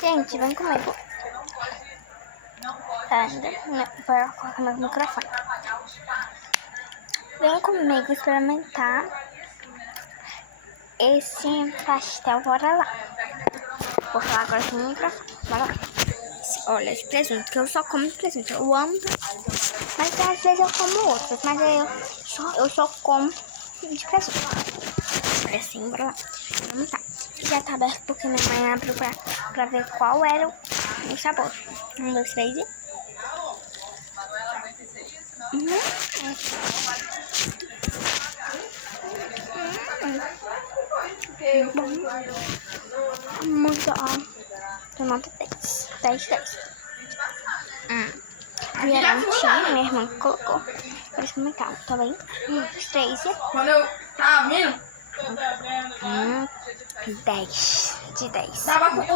Gente, vem comigo. Tá, ainda. Vou colocar meu microfone. Vem comigo experimentar esse pastel. Bora lá. Vou falar agora com o microfone. Bora lá. Olha, esse presunto, que eu só como esse presunto. Eu amo, mas às vezes eu como outros. Mas eu só como de presunto. Olha assim, bora lá. Vamos lá. Já tá aberto porque minha mãe abriu pra ver qual era o sabor. 1, 2, 3 e... Muito, ó. Tô nota 10. 10, 10. Vierantinho, minha irmã colocou. Pra experimentar, tá bem? 1, 2, 3 e... Quando eu tava vindo, 10 de 10. tava com o